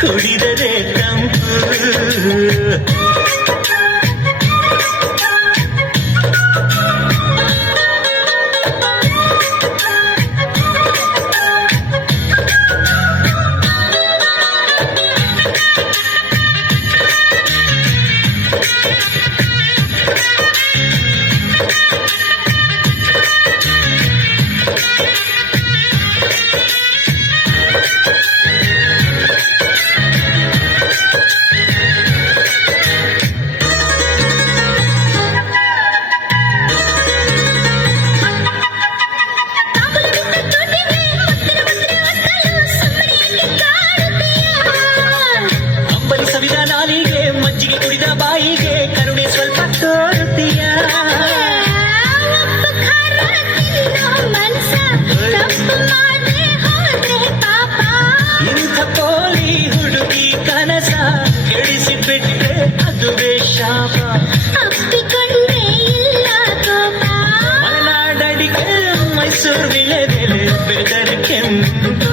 ಕುಡಿದರೆ ತಂಪು. ನಾಲಿಗೆ ಮಜ್ಜಿಗೆ ಕುಡಿದ ಬಾಯಿಗೆ ಕರುಣೆ ಸ್ವಲ್ಪ ತೋರುತ್ತೀಯ. ಇಂಥ ಪೋಲಿ ಹುಡುಗಿ ಕನಸ ಕೆಡಿಸಿಬಿಟ್ರೆ ಅದುವೇ ಶಾಪ. ಅಪ್ಪಿಕೊಂಡ್ರೆ ಇಲ್ಲ ಕೋಪ. ಮಲೆನಾಡಡಿಗೆ ಮೈಸೂರು ವಿಳೆದೆಲೆ ಬೆದರಿಕೆಂದು.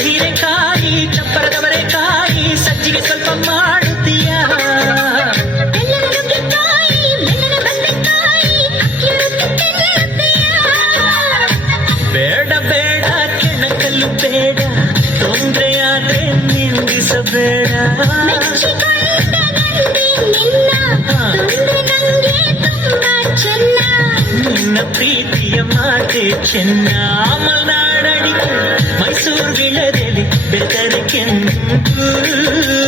ಹೀರೆಕಾಯಿ ಚಪ್ಪರದವರೆ ಕಾಯಿ ಸಜ್ಜಿಗೆ ಸ್ವಲ್ಪ ಮಾಡುತ್ತೀಯ. ಬೇಡ ಬೇಡ ಕೆಣಕಲ್ಲು ಬೇಡ, ತೊಂದರೆಯಾದ್ರೆ ನಿಂದಿಸಬೇಡ. ನಿನ್ನ ಪ್ರೀತಿಯ ಮಾತೆ ಚೆನ್ನ. ಮಲೆನಾಡಡಿಗೆ ಮೈಸೂರು ವಿಳೆದೆಲೆ ಬೆದರಿಕೆಂದು.